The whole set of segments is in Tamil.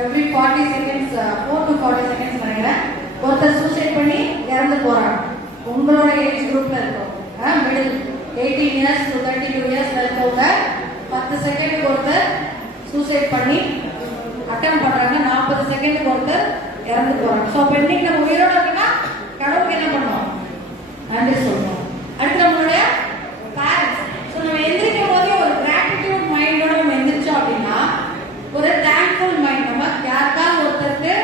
every 40 seconds 4 to 40 seconds நினைக்கிறேன் ஒருத்தர் சூசைட் பண்ணி இறந்து போறாங்க. உங்களோட ஏஜ் குரூப்ல இருக்கோம், மிடில் 18 years to 32 years இருக்கவங்க 10 செகண்டுக்கு ஒருத்தர் சூசைட் பண்ணி அட்டம் பண்றாங்க, 40 செகண்டுக்கு ஒருத்தர் இறந்து போறாங்க. ஸோ அப்போ இன்னைக்கு நம்ம உயிரோட இருக்குன்னா கடவுளுக்கு என்ன பண்ணுவோம்? நன்றி சொல்லுவோம். அடுத்து நம்மளுடைய பேரண்ட்ஸ். ஸோ நம்ம எந்திரிக்கும் போதே ஒரு கிராட்டிடியூட் மைண்டோட நம்ம எந்திரிச்சோம் அப்படின்னா ஒரு தேங்க்ஃபுல் மைண்ட். நம்ம யாருக்காவது ஒருத்தருக்கு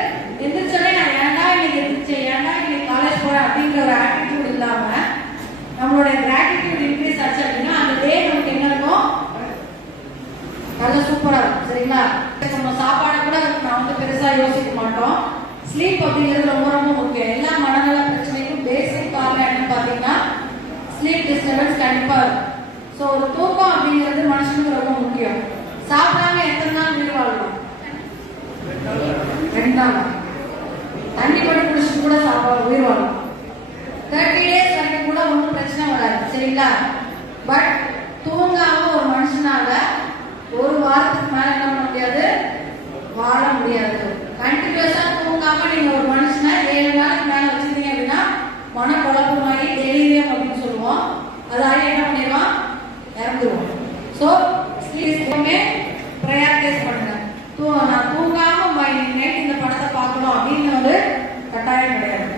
எந்திரிச்சோடனே நான் ஏன்டா இன்னைக்கு எந்திரிச்சேன், ஏன்டா இன்னைக்கு காலேஜ் போறேன் அப்படிங்கிற ஒரு ஆட்டிடியூட் இல்லாம நம்மளோட கிராட்டிடியூட் இன்க்ரீஸ் ஆச்சு அப்படின்னா அந்த டே நமக்கு என்ன இருக்கும்? நல்லா சூப்பரா இருக்கும். சரிங்களா? நம்ம சாப்பாடை கூட நான் வந்து பெருசா யோசிக்க மாட்டோம். ஸ்லீப் அப்படிங்கிறது ரொம்ப ரொம்ப முக்கியம். எல்லா மனநல பிரச்சனைக்கும் பேசிக் காரணம் என்னன்னு பாத்தீங்கன்னா ஸ்லீப் டிஸ்டர்பன்ஸ் கண்டிப்பா இருக்கும். ஸோ ஒரு தூக்கம் அப்படிங்கிறது மனுஷனுக்கு ரொம்ப முக்கியம். சாப்பிடாம எத்தனை நாள் உயிர் வாழலாம்? 2 நாள். தண்ணி மட்டும் குடிச்சிட்டு கூட சாப்பாடு உயிர் வாழலாம். 30 days வரைக்கும் கூட ஒன்றும் பிரச்சனை வராது. சரிங்களா? பட் தூங்காம ஒரு மனுஷனால ஒரு வாரத்துக்கு மேல என்ன பண்ண முடியாது? வாழ முடியாது. கண்டினியூஸா தூங்காம நீங்க ஒரு மனுஷனை 7 நாளைக்கு மேல வச்சிருந்தீங்க அப்படின்னா மனக்குழப்பமாகி டெலிரியம் அப்படின்னு சொல்லுவோம். அதாவது என்ன பண்ணிடுவோம்? இறந்துருவோம். ஸோ ஸ்லீப்பே ப்ரையாரிட்டைஸ் பண்ணுங்க. நான் தூங்காம நைட் இந்த படத்தை பார்க்கணும் அப்படின்னு ஒரு கட்டாயம் கிடையாது.